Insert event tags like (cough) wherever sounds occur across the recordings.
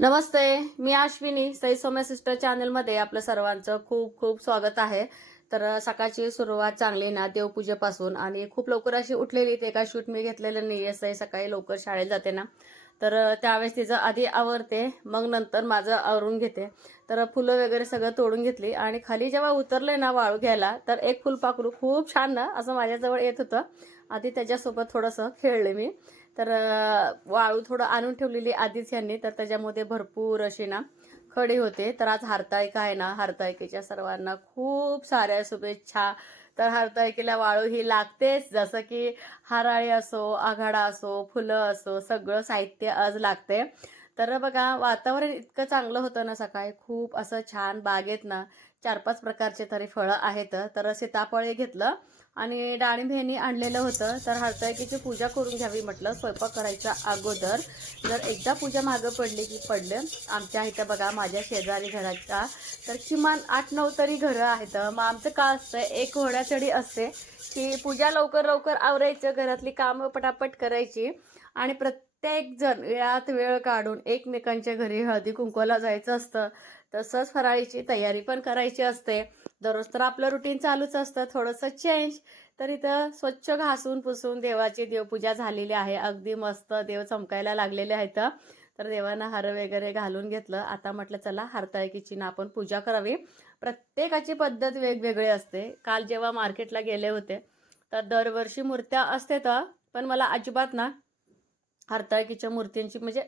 नमस्ते मी अश्विनी सई सौम्य सिस्टर चॅनलमध्ये आपलं सर्वांचं खूप खूप स्वागत आहे. तर सकाळची सुरुवात चांगली ना देवपूजेपासून आणि खूप लवकर अशी उठलेली ते का शूट मी घेतलेलं नाही आहे सई सकाळी लवकर शाळेत जाते ना. तर त्यावेळेस तिचं आधी आवरते मग नंतर माझं आवरून घेते. तर फुलं वगैरे सगळं तोडून घेतली आणि खाली जेव्हा उतरले ना वाळू घ्यायला तर एक फुलपाखरू खूप छान ना असं माझ्याजवळ येत होतं. आधी त्याच्यासोबत थोडंसं खेळले मी. तर वाळू थोडं आणून ठेवलेली आधीच यांनी. तर त्याच्यामध्ये भरपूर अशी ना खडे होते. तर आज हारतायिका आहे ना हारतायिकेच्या सर्वांना खूप साऱ्या शुभेच्छा. तर हरताळिकेला वाळू ही लागतेच. जसं की हाराळी असो आघाडा असो फुलं असो सगळं साहित्य आज लागते तर बघा वातावरण इतकं चांगलं होतं ना सकाळी. खूप असं छान बागेत ना चार पाच प्रकारचे तरी फळं आहेत. तर सीताफळ हे घेतलं. आणि डाळिंब ह्यांनी आणलेलं होतं. तर हरतायकीची पूजा करून घ्यावी म्हटलं. स्वयंपाक करायच्या अगोदर. जर एकदा पूजा मागं पडली की पडलं. आमच्या इथं बघा माझ्या शेजारी घराच्या तर किमान आठ नऊ तरी घरं आहेत. मग आमचं का असतं? एक होण्याचडी असते की पूजा लवकर लवकर आवरायचं. घरातली कामं पटापट करायची. आणि प्रत्येक जण वेळात वेळ काढून एकमेकांच्या घरी हळदी कुंकवाला जायचं असतं. तसंच फराळीची तयारी पण करायची असते. दररोज तर आपलं रुटीन चालूच असतं. थोडंसं चेंज तर इथं स्वच्छ घासून पुसून देवाची देवपूजा झालेली आहे. अगदी मस्त देव चमकायला लागलेले आहेत. तर देवानं हार वगैरे घालून घेतलं. आता म्हटलं चला हरताळकीची ना आपण पूजा करावी. प्रत्येकाची पद्धत वेगवेगळी असते. काल जेव्हा मार्केटला गेले होते तर दरवर्षी मूर्त्या असते तर पण मला अजिबात ना हरताळकीच्या मूर्तींची म्हणजे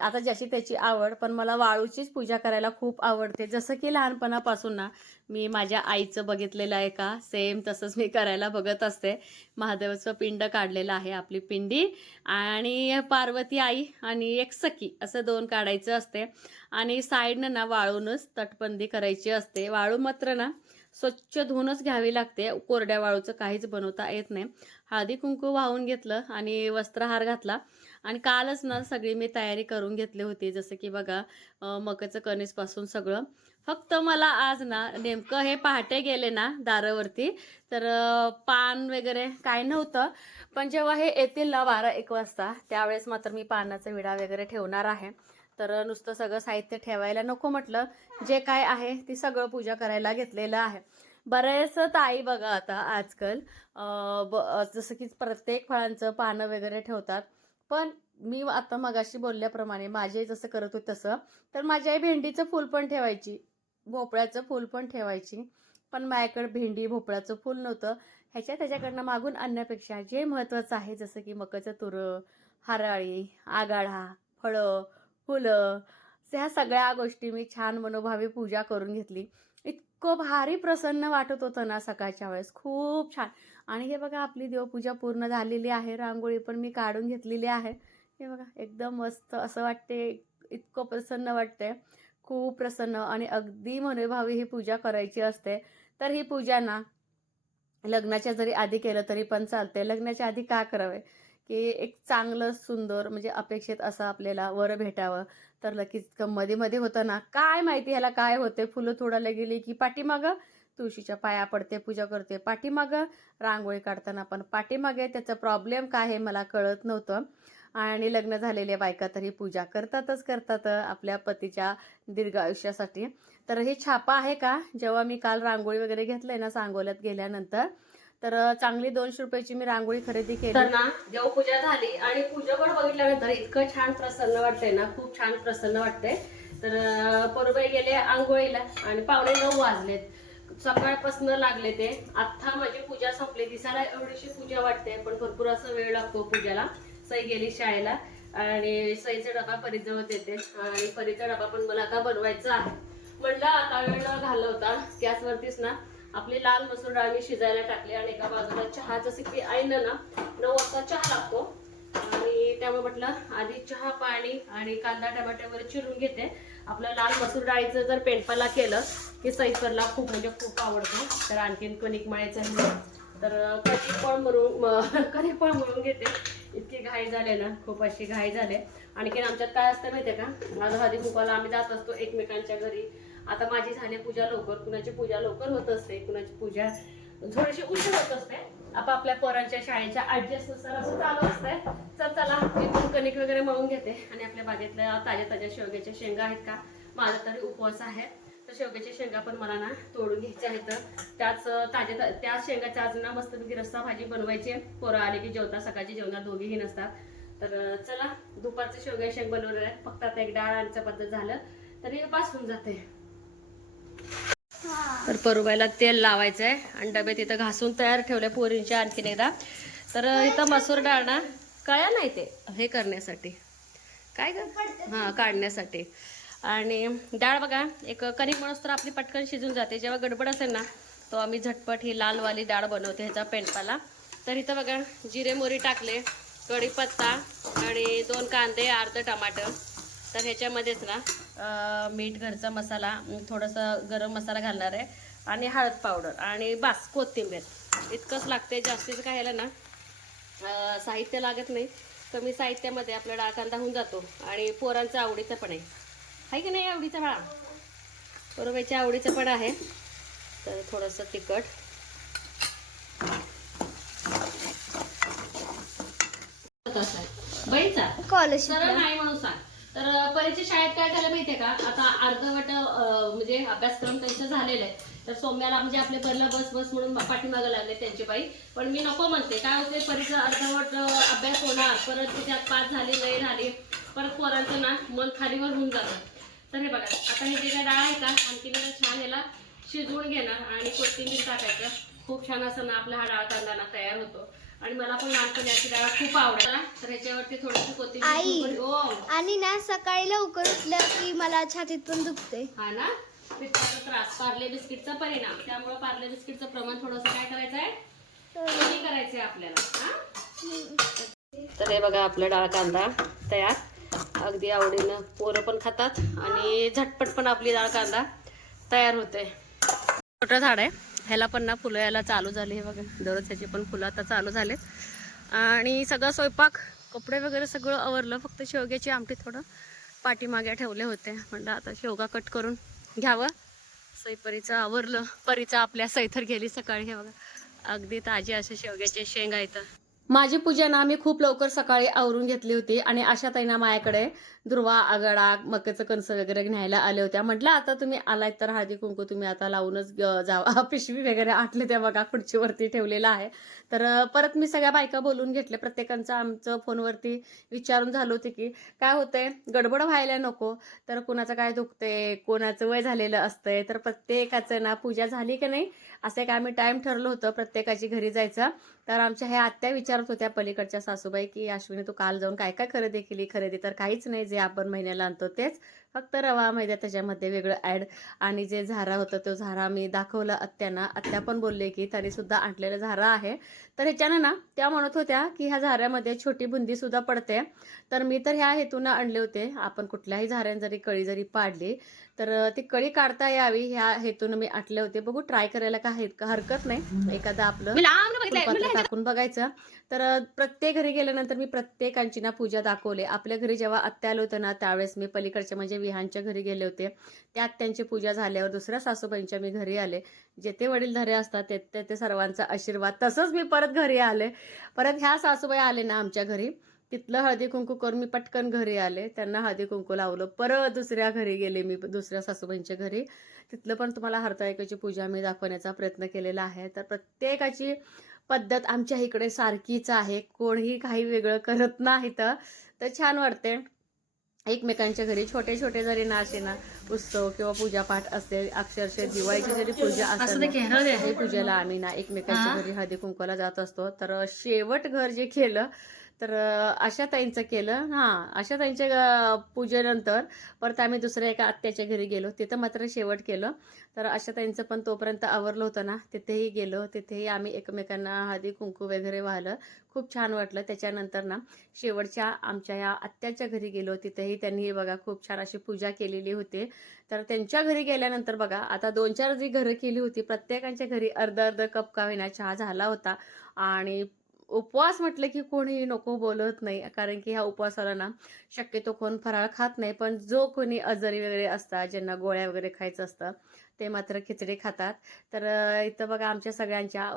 आता जशी त्याची आवड पण मला वाळूचीच पूजा करायला खूप आवडते. जसं की लहानपणापासून ना मी माझ्या आईचं बघितलेलं आहे का? सेम तसंच मी करायला बघत असते. महादेवाचं पिंड काढलेलं आहे आपली पिंडी. आणि पार्वती आई आणि एक सखी असं दोन काढायचं असते. आणि साईडनं ना वाळूनच तटबंदी करायची असते. वाळू मात्र ना स्वच्छ धुवूनच घ्यावी लागते. कोरड्या वाळूचं काहीच बनवता येत नाही. हळदी कुंकू वाहून घेतलं आणि वस्त्रहार घातला. आणि कालच ना सगळी मी तयारी करून घेतली होती. जसं की बघा मकाचं कणीसपासून सगळं. फक्त मला आज ना नेमकं हे पहाटे गेले ना दारावरती तर पान वगैरे काय नव्हतं. पण जेव्हा हे येतील ना बारा एक वाजता त्यावेळेस मात्र मी पानाचा विडा वगैरे ठेवणार आहे. तर नुसतं सगळं साहित्य ठेवायला नको म्हटलं. जे काय आहे ती सगळं पूजा करायला घेतलेलं आहे. बरेच ताई बघा आता आजकाल ब- जसं की प्रत्येक फळांचं पानं वगैरे ठेवतात. पण मी आता मगाशी बोलल्याप्रमाणे माझी आई जसं करत होती तसं तर माझी आई भेंडीचं फूल पण ठेवायची. भोपळ्याचं फूल पण ठेवायची. पण माझ्याकडे भेंडी भोपळ्याचं फूल नव्हतं. ह्याच्या त्याच्याकडनं मागून आणण्यापेक्षा जे महत्त्वाचं आहे जसं की मकाचं तुरं हराळी आगाढा फळं फुलं ह्या सगळ्या गोष्टी मी छान मनोभावी पूजा करून घेतली. इतकं भारी प्रसन्न वाटत होतं ना सकाळच्या वेळेस. खूप छान. आणि हे बघा आपली देवपूजा पूर्ण झालेली आहे. रांगोळी पण मी काढून घेतलेली आहे. हे बघा एकदम मस्त असं वाटते इतकं प्रसन्न वाटते. खूप प्रसन्न आणि अगदी मनोभावी ही पूजा करायची असते. तर ही पूजा ना लग्नाच्या जरी आधी केलं तरी पण चालते लग्नाच्या आधी का करावे? की एक चांगलं सुंदर म्हणजे अपेक्षित असं आपल्याला वर भेटावं. तर लगेच मध्ये मध्ये होतं ना काय माहिती ह्याला काय होते फुलं तोडायला गेली की पाठीमागं तुळशीच्या पाया पडते पूजा करते. पाठीमागं रांगोळी काढताना पण पाठीमागे त्याचा प्रॉब्लेम काय आहे मला कळत नव्हतं. आणि लग्न झालेल्या बायका तरी पूजा करतातच करतात आपल्या पतीच्या दीर्घ आयुष्यासाठी. तर हे छापा आहे का? जेव्हा मी काल रांगोळी वगैरे घेतलंय ना सांगोल्यात गेल्यानंतर तर चांगली दोनशे रुपयाची मी रांगोळी खरेदी केली. तर ना देवपूजा झाली आणि पूजा पण बघितल्यानंतर इतकं छान प्रसन्न वाटतंय ना खूप छान प्रसन्न वाटतंय. तर परुबाई गेले आंघोळीला आणि पावणे नऊ वाजलेत. सकाळपासून लागले ते. आता माझी पूजा संपली. दिसायला एवढीशी पूजा वाटते पण भरपूर असं वेळ लागतो पूजाला. सई गेली शाळेला आणि सईचा डबा परीजवळ येते. आणि परीचा डबा पण मला आता बनवायचा आहे. म्हणलं आता वेळ न घालवता गॅसवरतीच ना आपली लाल मसूर डाळ मी शिजायला टाकली आणि एका बाजूला चहा जसं की आईनं ना नऊ वाजता चहा लागतो. आणि त्यामुळे म्हटलं आधी चहा पाणी आणि कांदा टमाटे वगैरे चिरून घेते. आपलं लाल मसूर डाळीचं जर पेंडपाला केलं की सैफरला खूप म्हणजे खूप आवडतो. तर आणखीन कणिक मळायचं आहे तर कणिक पण मरून म- कणिक पण मरून घेते. इतकी घाई झाले ना खूप अशी घाई झाले. आणखीन आमच्यात काय असतं माहितीये का? माझं हळदी कुंकवाला आम्ही जात असतो एकमेकांच्या घरी. आता माझी झाली पूजा लवकर कुणाची पूजा लवकर होत असते कुणाची पूजा थोडीशी उशीर होत असते. आपापल्या पोरांच्या शाळेच्या ऍडजस्टनुसार असं चालू असतंय. तर चला मी कणिक वगैरे मळून घेते. आणि आपल्या बागेतल्या ताज्या ताज्या शेवग्याच्या शेंगा आहेत का? माझा तरी उपवास आहे. तर शेवग्याच्या शेंगा पण मला ना तोडून घ्यायच्या आहेत. त्याच ताज्या त्याच शेंगाच्या आज ना मस्तपैकी रस्सा भाजी बनवायची पोरं आले की जेवता सकाळची जेवणात दोघेही नसतात. तर चला दुपारचं शेवग्या शेंग बनवलेलं आहे. फक्त आता एक डाळ आणि पद्धत झालं. तरी पास होऊन जाते. तर परुबाईला तेल लावायचं आहे आणि डबे तिथं घासून तयार ठेवले पोरींच्या आणखीन एकदा. तर इथं मसूर डाळ ना कळ्या नाही ते हे करण्यासाठी. काय ग? हां काढण्यासाठी. आणि डाळ बघा एक कणिक माणूस तर आपली पटकन शिजून जाते. जेव्हा गडबड असेल ना तो आम्ही झटपट ही लालवाली डाळ बनवते ह्याचा पेंडपाला. तर इथं बघा जिरे मोरी टाकले कढीपत्ता आणि दोन कांदे अर्ध टमाटर. तर ह्याच्यामध्येच ना मीठ घरचा मसाला थोडंसं गरम मसाला घालणार आहे. आणि हळद पावडर आणि बास कोथिंबीर. इतकंच लागते जास्तीचं काय ह्याला ना साहित्य लागत नाही. कमी साहित्यामध्ये आपला डाळ कांदा होऊन जातो. आणि पोरांचं आवडीचं पण आहे. आहे की नाही आवडीचं बाळा पोरबाईच्या आवडीचं पण आहे. तर थोडंसं तिखट. बाईचा कॉलेज नाही म्हणून सांग. तर अं, परीक्षा शाळेत काय झालं माहितीये का? आता अर्धवट म्हणजे अभ्यासक्रम त्यांचं झालेलं आहे. तर सोम्याला म्हणजे आपले परला बस बस म्हणून पाठीमागं लागले त्यांची बाई. पण मी नको म्हणते. काय होते परीचा अर्धवट अभ्यास होणार. परत त्यात पास झाली नाही झाली. परत पोरांचं ना मन खालीवर होऊन जातं. तर हे बघा आता हे जे काय डाळ आहे का? आणखी छान याला शिजवून घेणार आणि कोथिंबीर टाकायचं. खूप छान असं ना आपला हा डाळ कांदा ना तयार होतो. आणि मला पण लहानपणी याची डाळ खूप आवडते. तर ह्याच्यावरती थोडीशी. कोथिंबीर ओ आणि ना सकाळी लवकर उठलं की मला छातीत पण दुखते हा ना? त्रास. पार्ले बिस्किटचा परिणाम. त्यामुळे पार्ले बिस्किटचं प्रमाण थोडंसं काय करायचं आहे कमी करायचंय आपल्याला. हा? तर हे बघा आपला डाळ कांदा तयार. अगदी आवडीनं पोरं पण खातात आणि झटपट पण आपली डाळ कांदा तयार होते. छोटं झाड आहे. ह्याला पण ना फुलं यायला चालू झाली हे बघा. दररोज ह्याची पण फुलं आता चालू झालेत आणि सगळं स्वयंपाक कपडे वगैरे सगळं आवरलं. फक्त शेवग्याची आमटी थोडं पाठीमागे ठेवले होते. म्हणलं आता शेवगा कट करून घ्यावं. सईपरीचं आवरलं. परीचं आपल्या सैथर गेली सकाळी हे बघा. अगदी ताजे असे शेवग्याचे शेंग आहेत माझी पूजा ना मी खूप लवकर सकाळी आवरून घेतली होती आणि अशा ताईना माझ्याकडे दुर्वा आगडा मक्याचं कणस वगैरे न्यायला आले होत्या. म्हटलं आता तुम्ही आलाय तर हळदी कुंकू तुम्ही आता लावूनच जावा. (laughs) पिशवी वगैरे आटले त्या बघा खुर्चीवरती ठेवलेलं आहे. तर परत मी सगळ्या बायका बोलून घेतले प्रत्येकांचं आमचं फोनवरती विचारून झालं होते की काय होतंय? गडबड व्हायला नको. तर कुणाचं काय दुखतंय? कोणाचं वय झालेलं असतंय? तर प्रत्येकाचं ना पूजा झाली की नाही? असं एक आम्ही टाइम ठरलो होतं प्रत्येकाची घरी जायचं. तर आमच्या ह्या आत्या विचारत होत्या पलीकडच्या सासूबाई की अश्विनी तू काल जाऊन काय काय खरेदी केली? खरेदी तर काहीच नाही जे आपण महिन्याला आणतो तेच. फक्त रवा मैदा त्याच्यामध्ये वेगळं ॲड आणि जे झारा होतं तो झारा मी दाखवला आत्यांना. आत्या पण बोलले की त्यांनी सुद्धा आणलेला झारा आहे. तर ह्याच्यानं ना त्या म्हणत होत्या की ह्या झाऱ्यामध्ये छोटी बुंदी सुद्धा पडते. तर मी तर ह्या हेतूनं आणले होते. आपण कुठल्याही झाऱ्यान जरी कळी जरी पाडली तर ती कळी काढता यावी ह्या हेतून मी आटले होते. बघू ट्राय करायला काय हरकत नाही. एखादं आपलं टाकून बघायचं. तर प्रत्येक घरी गेल्यानंतर मी प्रत्येकांची ना पूजा दाखवले. आपल्या घरी जेव्हा आत्या आलं होतं ना त्यावेळेस मी पलीकडच्या म्हणजे विहानच्या घरी गेले होते. त्या आत्यांची पूजा झाल्यावर दुसऱ्या सासूबाईंच्या मी घरी आले. जेथे वडीलधारे असतात ते- ते सर्वांचा आशीर्वाद. तसंच मी परत घरी आले. परत ह्या सासूबाई आले ना आमच्या घरी. तिथलं हळदी कुंकू करून मी पटकन घरी आले. त्यांना हळदी कुंकू लावलं. परत दुसऱ्या घरी गेले मी दुसऱ्या सासूबाईंच्या घरी. तिथलं पण तुम्हाला हरताळकेची पूजा मी दाखवण्याचा प्रयत्न केलेला आहे. तर प्रत्येकाची पद्धत आमच्या इकडे सारखीच आहे. कोणीही काही वेगळं करत नाही तर छान वाटते. एकमेकांच्या घरी छोटे छोटे जरी ना असे ना उत्सव किंवा पूजापाठ असेल अक्षरशः दिवाळीची जरी पूजा त्याही पूजेला आम्ही ना एकमेकांच्या घरी हळदी कुंकवाला जात असतो. तर शेवट घर जे केलं तर अशा ताईंचं केलं. हां अशा ताईंच्या पूजेनंतर परत आम्ही दुसऱ्या एका आत्याच्या घरी गेलो. तिथं मात्र शेवट केलं. तर अशा ताईंचं पण तोपर्यंत आवरलं होतं ना तिथेही गेलो. तिथेही आम्ही एकमेकांना हळदी कुंकू वगैरे वाहलं. खूप छान वाटलं. त्याच्यानंतर ना शेवटच्या आमच्या या आत्याच्या घरी गेलो. तिथेही त्यांनी बघा खूप छान अशी पूजा केलेली होती. तर त्यांच्या घरी गेल्यानंतर बघा आता दोन चार जी घरं केली होती प्रत्येकांच्या घरी अर्ध अर्ध कप का होईना चहा झाला होता. आणि उपवास म्हटलं की कोणी नको बोलत नाही कारण की ह्या उपवासाला ना शक्यतो कोण फराळ खात नाही पण जो कोणी आजारी वगैरे असतात ज्यांना गोळ्या वगैरे खायचं असतं ते मात्र खिचडी खातात. तर इथं बघा आमच्या सगळ्यांच्या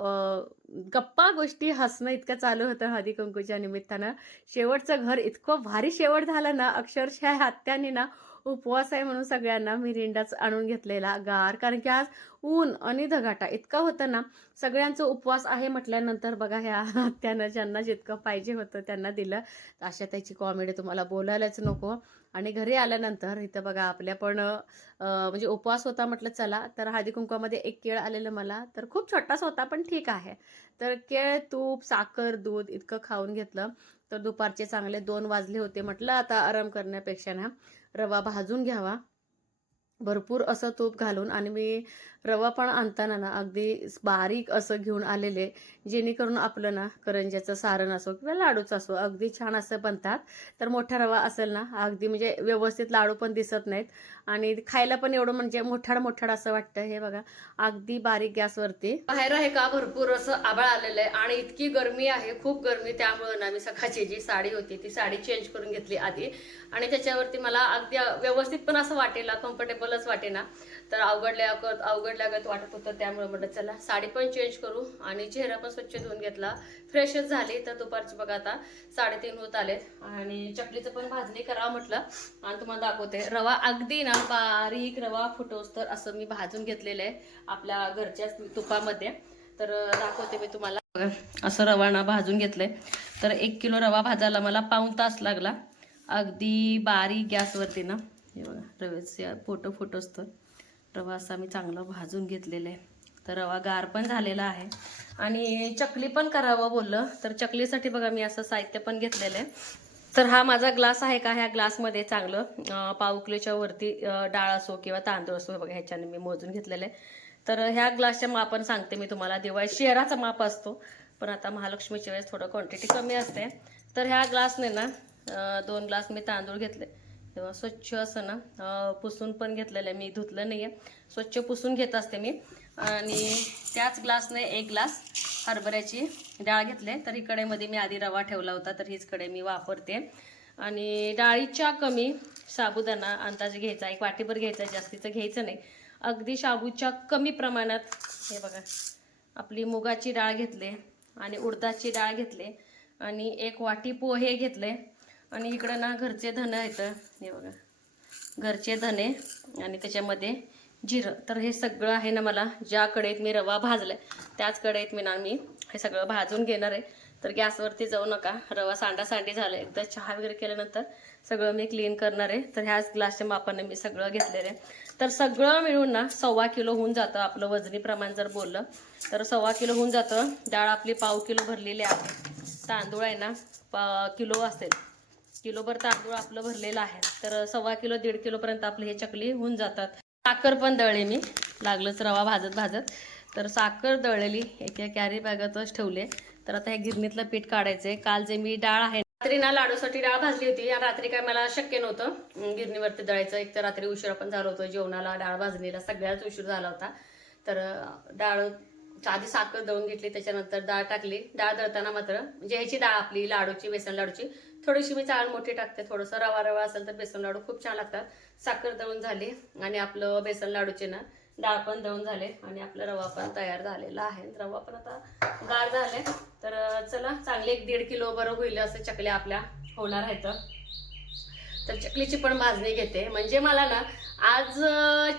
गप्पा गोष्टी हसणं इतकं चालू होतं हळदी कुंकूच्या निमित्तानं. शेवटचं घर इतकं भारी शेवट झालं ना अक्षरशः हत्याने ना उपवास आहे म्हणून सगळ्यांना मिरिंडाच आणून घेतलेला गार. कारण की आज ऊन आणि धगाटा इतका होता ना सगळ्यांचं उपवास आहे म्हटल्यानंतर बघा ह्या त्यांना ज्यांना जितकं पाहिजे होतं त्यांना दिलं. तर अशा त्याची कॉमेडी तुम्हाला बोलायलाच नको. आणि घरी आल्यानंतर इथं बघा आपल्या पण म्हणजे उपवास होता म्हटलं चला तर हळदी कुंकवामध्ये एक केळ आलेलं मला तर खूप छोटासा होता पण ठीक आहे. तर केळ तूप साखर दूध इतकं खाऊन घेतलं. तर दुपारचे चांगले दोन वाजले होते म्हटलं आता आराम करण्यापेक्षा ना. रवा भाजून घ्यावा. भरपूर असं तूप घालून आणि मी रवा पण आणताना ना अगदी बारीक असं घेऊन आलेले जेणेकरून आपलं ना करंज्याचं सारण असो किंवा लाडूचं असो अगदी छान असं बनतात. तर मोठा रवा असेल ना अगदी म्हणजे व्यवस्थित लाडू पण दिसत नाहीत. आणि खायला पण एवढं म्हणजे मोठाड मोठाड असं वाटतं. हे बघा अगदी बारीक गॅसवरती. बाहेर आहे का? भरपूर असं आबाळ आलेलं आहे आणि इतकी गरमी आहे खूप गरमी. त्यामुळं ना मी सकाळची जी साडी होती ती साडी चेंज करून घेतली आधी. आणि त्याच्यावरती मला अगदी व्यवस्थित पण असं वाटेल कम्फर्टेबल वाटे वाटेना तर अवघडल्या अवघडल्यागत वाटत होतं त्यामुळे म्हटलं चला साडी पण चेंज करू आणि चेहरा पण स्वच्छ धुवून घेतला. फ्रेशच झाली तर दुपारची बघा आता साडेतीन होत आलेत. आणि चकलीचं पण भाजणी करावं म्हटलं. आणि तुम्हाला दाखवते रवा अगदी ना बारीक रवा फुटोस तर असं मी भाजून घेतलेलं आहे आपल्या घरच्या तुपामध्ये. तर दाखवते मी तुम्हाला. बघा, असं रवा ना भाजून घेतलंय. तर एक किलो रवा भाजायला मला पाऊण तास लागला. अगदी बारीक गॅसवरती ना. हे बघा रव्याचे फोटो फोटोच तर रवा असा मी चांगला भाजून घेतलेला आहे. तर रवा गार पण झालेला आहे. आणि चकली पण करावं बोललं तर चकलीसाठी बघा मी असं साहित्य पण घेतलेलं आहे. तर हा माझा ग्लास आहे का? ह्या ग्लासमध्ये चांगलं पाऊकलेच्या वरती डाळ असो किंवा तांदूळ असो बघा ह्याच्याने मी मोजून घेतलेलं आहे. तर ह्या ग्लासच्या मापन सांगते मी तुम्हाला. दिवाळी शेराचा माप असतो पण आता महालक्ष्मीच्या वेळेस थोडं क्वांटिटी कमी असते. तर ह्या ग्लासने ना दोन ग्लास मी तांदूळ घेतले. तेव्हा स्वच्छ असं ना पुसून पण घेतलेलं आहे. मी धुतलं नाही आहे स्वच्छ पुसून घेत असते मी. आणि त्याच ग्लासने एक ग्लास हरभऱ्याची डाळ घेतले. तर ही कढईमध्ये मी आधी रवा ठेवला होता तर हीच कढई मी वापरते. आणि डाळीच्या कमी साबुदाणा अंदाज घ्यायचा एक वाटीभर घ्यायचा जास्तीचं घ्यायचं नाही. अगदी शाबूच्या कमी प्रमाणात हे बघा आपली मुगाची डाळ घेतले आणि उडदाची डाळ घेतले आणि एक वाटी पोहे घेतले. आणि इकडं ना घरचे धनं आहेत. हे बघा. घरचे धने आणि त्याच्यामध्ये जिरं. तर हे सगळं आहे ना मला. ज्या कढईत मी रवा भाजलाय त्याच कढईत मी ना मी हे सगळं भाजून घेणार आहे. तर गॅसवरती जाऊ नका. रवा सांडासांडी झालं एकदा चहा वगैरे केल्यानंतर सगळं मी क्लीन करणार आहे. तर ह्याच ग्लासच्या मापाने मी सगळं घेतलेलं आहे. तर सगळं मिळून ना सव्वा किलो होऊन जातं. आपलं वजनी प्रमाण जर बोललं तर सव्वा किलो होऊन जातं. डाळ आपली पाव किलो भरलेली आहे. तांदूळ आहे ना पा किलो असेल. किलोभर तांदूळ आपलं भरलेलं आहे. तर सव्वा किलो दीड किलोपर्यंत आपले हे चकली होऊन जातात. साखर पण दळली मी. लागलंच रवा भाजत भाजत. तर साखर दळलेली. एका कॅरी बॅगातच ठेवले. तर आता हे गिरणीतलं पीठ काढायचं आहे काल जे मी डाळ आहे रात्री ना लाडूसाठी डाळ भाजली होती. आणि रात्री काय मला शक्य नव्हतं. गिरणीवरती दळायचं. एक तर रात्री उशिरा पण झालं होतं जेवणाला. डाळ भाजणीला सगळ्याच उशीर झाला होता. तर डाळ आधी साखर दळून घेतली. त्याच्यानंतर डाळ टाकली. डाळ दळताना मात्र म्हणजे ह्याची डाळ आपली लाडूची बेसन लाडूची थोडीशी मी चाळ मोठी टाकते थोडंसं रवा रवा असेल तर बेसन लाडू खूप छान लागतात. साखर दळून झाली आणि आपलं बेसन लाडूचे ना डाळ पण दळून झाले आणि आपला रवा पण तयार झालेला आहे. रवा पण आता गार झाले तर चला चांगले एक दीड किलो बरं होईल असं चकल्या आपल्या होणार आहेत. तर चकलीची पण भाजणी घेते. म्हणजे मला ना आज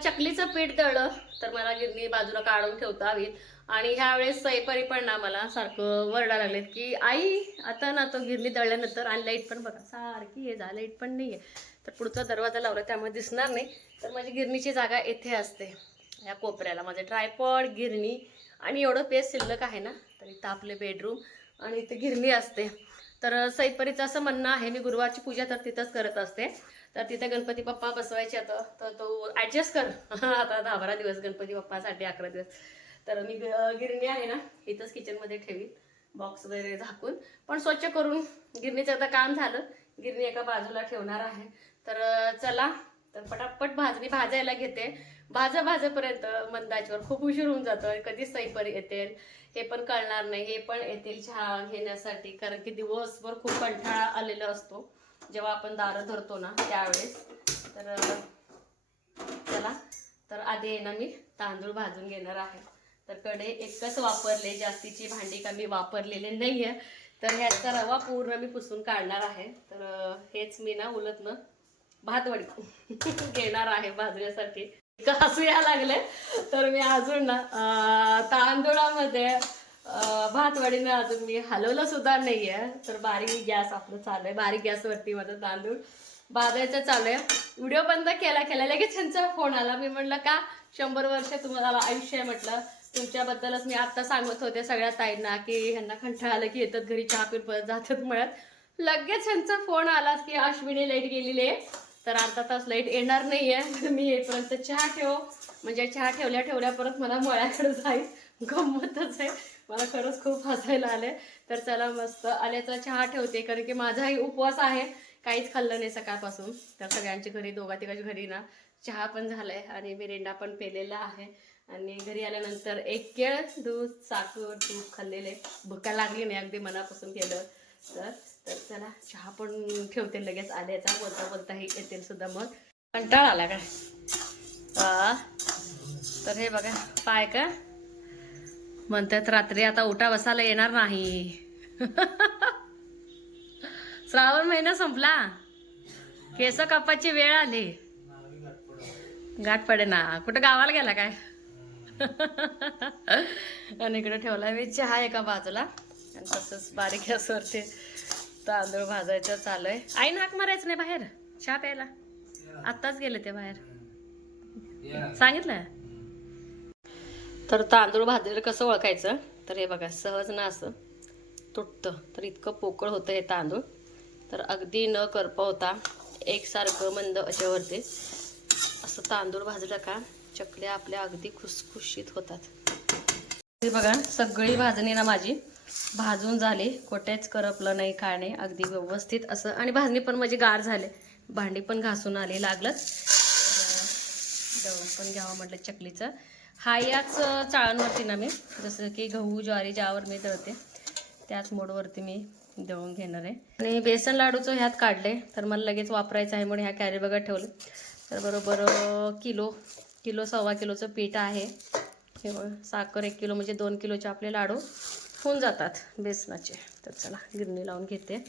चकलीचं पीठ दळलं तर मला गिरणी बाजूला काढून ठेवता हवी आणि ह्या वेळेस सैपरी पण ना मला सारखं वरडा लागलेत की आई आता ना तो गिरणी दळल्यानंतर आणि लाइट पण बघा सारखी आहे जा लाइट पण नाही आहे तर पुढचा दरवाजा लावला त्यामुळे दिसणार नाही. तर माझी गिरणीची जागा येथे असते या कोपऱ्याला. माझे ट्रायपॉड गिरणी आणि एवढं पेस शिल्लक आहे ना तर इथं आपले बेडरूम आणि इथे गिरणी असते. तर सैपरीचं असं म्हणणं आहे मी गुरुवारची पूजा तर तिथंच करत असते. तर तिथे गणपती बाप्पा बसवायचे आता तर तो ॲडजस्ट कर. (laughs) आता दहा बारा दिवस गणपती बाप्पासाठी अकरा दिवस. तर मी ग- गिरणी आहे ना इथंच किचनमध्ये ठेवीन बॉक्स वगैरे झाकून. पण स्वच्छ करून गिरणीचं आता काम झालं. गिरणी एका बाजूला ठेवणार आहे. तर चला तर पटापट भाजणी भाजायला घेते. भाजा भाजेपर्यंत मंदाच्यावर खूप उशीर होऊन जातो कधी सैपर येतील हे पण कळणार नाही. हे पण येतील चहा घेण्यासाठी. कारण की दिवसभर खूप कंटाळा आलेला असतो. जेव्हा आपण दारं धरतो ना त्यावेळेस. तर चला. तर आधी ना मी तांदूळ भाजून घेणार आहे. तर कडे एकच वापरले जास्तीची भांडी का मी वापरलेले नाहीये. तर ह्याचा रवा पूर्ण मी पुसून काढणार आहे. तर हेच मी ना उलटनं भातवडी (laughs) घेणार आहे भाजण्यासाठी. इतकं हसू या लागले तर मी अजून ना तांदुळामध्ये तांदूळामध्ये भातवडीने अजून मी हलवलं सुद्धा नाहीये. तर बारीक गॅस आपलं चालू आहे बारीक गॅसवरती माझं तांदूळ बाजायचं चालू आहे व्हिडिओ बंद केला केला लगेच त्यांचा फोन आला. मी म्हटलं का? शंभर वर्ष तुम्हाला आयुष्य आहे म्हटलं. तुमच्याबद्दलच मी आत्ता सांगत होते सगळ्या ताईंना की ह्यांना कंटाळा आलं की येतात घरी चहा पिऊन परत जातात म्हणत. लगेच ह्यांचा फोन आला की अश्विनी लाइट गेलेली. आहे तर अर्धा तास लाइट येणार नाहीये. तर (laughs) मी येईपर्यंत चहा ठेव. म्हणजे चहा ठेवल्या ठेवल्या परत मला मळ्याकडे जाईल. गंमतच आहे. मला खरंच खूप हसायला आले. तर चला मस्त. आल्याचा चहा ठेवते कारण की माझाही उपवास आहे. काहीच खाल्लं नाही सकाळपासून. तर सगळ्यांच्या घरी दोघा तिघाच्या घरी ना चहा पण झालाय आणि मिरिंडा पण पेलेला आहे. आणि घरी आल्यानंतर एक केळ दूध साखर तूप खाल्लेले. भुका लागली नाही अगदी मनापासून केलं. तर तर चला चहा पण ठेवते लगेच. आल्याचा बोलता बोलताही येतील सुद्धा मग. कंटाळा आला काय तर हे बघा पाय का? म्हणतात रात्री आता उठा बसायला येणार नाही. (laughs) श्रावण महिना संपला. केस कापाची वेळ आली. गाठ पडे ना कुठं गावाला गेला काय? आणि इकडे ठेवला मी चहा एका बाजूला. आणि तसंच बारीक गॅसवरती तांदूळ भाजायचं चालू आहे. आईनं हाक मारायचं नाही बाहेर. चहा प्यायला. आत्ताच गेले ते बाहेर. सांगितलं तर तांदूळ भाजलेलं कसं ओळखायचं? तर हे बघा सहज ना असं तुटतं. तर इतकं पोकळ होतं हे तांदूळ. तर अगदी न करपवता एकसारखं मंद अशावरती असं तांदूळ भाजलं का? चकल्या आपल्या अगदी खुसखुशीत होतात. बघा सगळी भाजणी ना माझी. भाजून झाली. कोठेच करपलं नाही काय नाही अगदी व्यवस्थित असं. आणि भाजणी पण माझी गार झाले. भांडी पण घासून आली लागलंच. दळून पण घ्यावं म्हटलं चकलीचं. हा याच चाळांवरती ना मी. जसं की गहू ज्वारी ज्यावर मी दळते त्याच मोडवरती मी दळून घेणार आहे. आणि बेसन लाडूचं ह्यात काढले. तर मला लगेच वापरायचं आहे म्हणून ह्या कॅरी बघा ठेवलं. तर बरोबर किलो किलो सव्वा किलोचं पीठ आहे. हे साखर एक किलो म्हणजे दोन किलोचे आपले लाडू होऊन जातात बेसनाचे. तर चला गिरणी लावून घेते.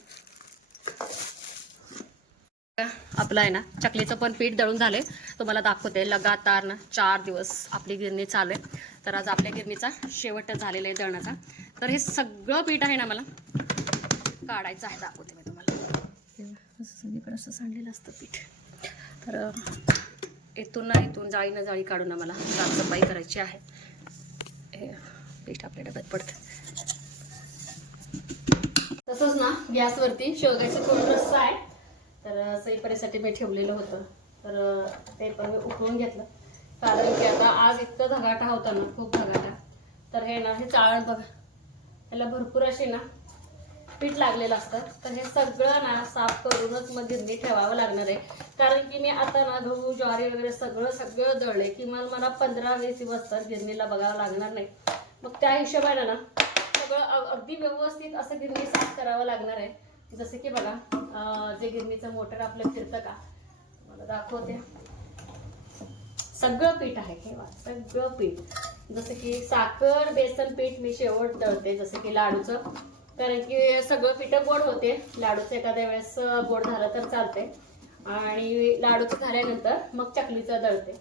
आपलं आहे ना चकलीचं पण पीठ दळून झाले तुम्हाला दाखवते लगातार ना चार दिवस आपली गिरणी चालू आहे तर आज आपल्या गिरणीचा शेवट झालेला आहे दळणाचा तर हे सगळं पीठ आहे ना मला काढायचं आहे दाखवते मी तुम्हाला. असं सगळीकडे असं सांडलेलं असतं पीठ. तर इथून ना इथून जाळीनं जाळी काढून आम्हाला साफसफाई करायची आहे. हे पीठ आपल्या डब्यात पडतं. तसंच ना गॅसवरती शेवगायचं थोडं रस्सा आहे. तर सईपरीसाठी मी ठेवलेलं होतं. तर ते पण मी उकळून घेतलं. कारण की आता आज इतकं धगाटा होता ना खूप धगाटा. तर हे ना हे चाळण बघा. याला भरपूर असे ना पीठ लागलेलं असतं. तर हे सगळं ना साफ करूनच मग गिरणी ठेवावं लागणार आहे. कारण की मी आता ना गहू ज्वारी वगैरे सगळं सगळं दळले किमान मला पंधरा वीस दिवस तर गिरणीला बघावं लागणार नाही. मग त्या हिशोबाने ना सगळं अगदी व्यवस्थित असं गिरणी साफ करावं लागणार आहे. जसं की बघा जे गिरणीचं मोटर आपलं फिरतं का? मला दाखवते. सगळं पीठ आहे हे सगळं पीठ. जसं की साखर बेसन पीठ मी शेवट दळते जसं की लाडूचं. कारण की सगळं पिठं गोड होते. लाडूचं एखाद्या वेळेस गोड झालं तर चालते. आणि लाडूचं झाल्यानंतर मग चकलीचं दळते.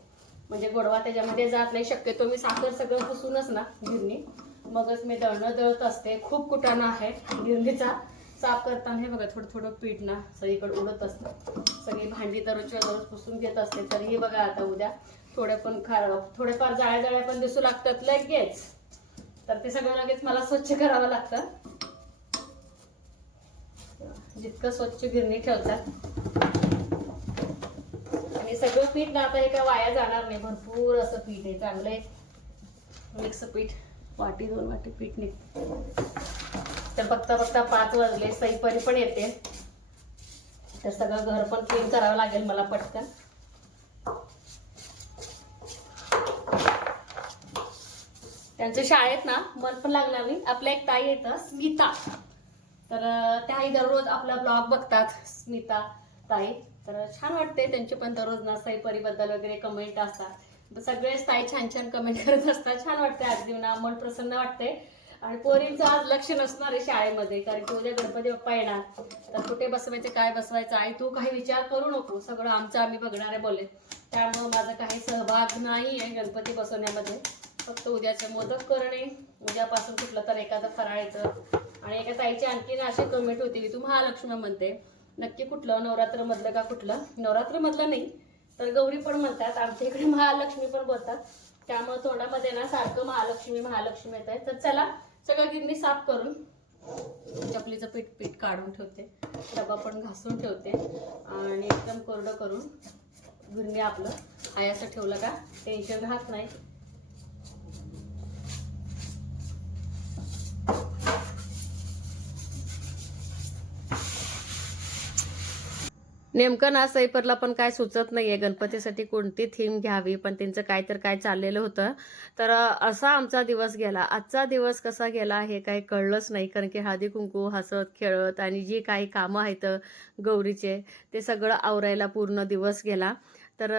म्हणजे गोडवा त्याच्यामध्ये जात नाही. शक्यतो मी साखर सगळं पुसूनच ना गिरणी. मगच मी दळणं दळत असते. खूप कुटाणा आहे गिरणीचा. साफ करताना हे बघा थोडं थोडं पीठ ना सगळीकडे उडत असतं. सगळी भांडी दररोजच्या दररोज पुसून घेत असते. तर हे बघा आता उद्या थोडे पण खार थोडेफार जाळ्या जाळ्या पण दिसू लागतात लगेच. तर ते सगळं लगेच मला स्वच्छ करावं लागतं. जितकं स्वच्छ गिरणी ठेवतात. आणि सगळं पीठ ना आता हे काय वाया जाणार नाही. भरपूर असं पीठ आहे. चांगलं आहे. मिक्स पीठ. वाटी दोन वाटी पीठ निघ. तर बघता बघता पाच वाजले. सईपरी पण येते. तर सगळं घर पण क्लीन करावं लागेल मला पटकन. त्यांच्या शाळेत ना मन पण लागणार नाही. आपल्या एक ताई येतं स्मिता. तर त्याही दररोज आपला ब्लॉग बघतात स्मिता ताई. तर छान वाटते त्यांचे पण दररोज ना परीबद्दल वगैरे कमेंट असतात. सगळेच ताई छान छान कमेंट करत असतात. छान वाटते आज ना मन प्रसन्न वाटते आणि पोरींचं आज लक्ष नसणार आहे शाळेमध्ये कारण की उद्या गणपती बाप्पा येणार. तर कुठे बसवायचं काय बसवायचं आई तू काही विचार करू नको. सगळं आमचं आम्ही बघणार आहे बोलले त्यामुळं माझा काही सहभाग नाही आहे गणपती बसवण्यामध्ये. फक्त उद्याचे मोदक करणे. उद्यापासून कुठलं तर एखादं फराळायचं आणि एका ताईची आणखीन अशी कमेंट होती की तू महालक्ष्मी म्हणते. नक्की कुठलं? नवरात्र मधलं का कुठलं? नवरात्र मधलं नाही तर गौरी पण म्हणतात आमच्या इकडे महालक्ष्मी पण बोलतात. त्यामुळे तोंडामध्ये ना सारखं महालक्ष्मी महालक्ष्मी येत आहे तर चला सगळं गिरणी साफ करून म्हणजे चपलीचं पीठ पीठ काढून ठेवते. डबा पण घासून ठेवते. आणि एकदम कोरडं करून गिरणी आपलं आयासं असं ठेवलं का? टेन्शन राहत नाही. नेमकं ना सैपरला पण काय सुचत नाहीये. गणपतीसाठी कोणती थीम घ्यावी? पण त्यांचं काय तर काय चाललेलं होतं. तर असा आमचा दिवस गेला. आजचा दिवस कसा गेला हे काही कळलंच नाही. कारण की हळदी कुंकू हसत खेळत आणि जी काही कामं आहेत गौरीचे ते सगळं आवरायला पूर्ण दिवस गेला. तर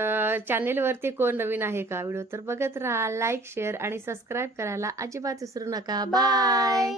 चॅनेलवरती कोण नवीन आहे का? व्हिडिओ तर बघत राहा लाईक शेअर आणि सबस्क्राईब करायला अजिबात विसरू नका. बाय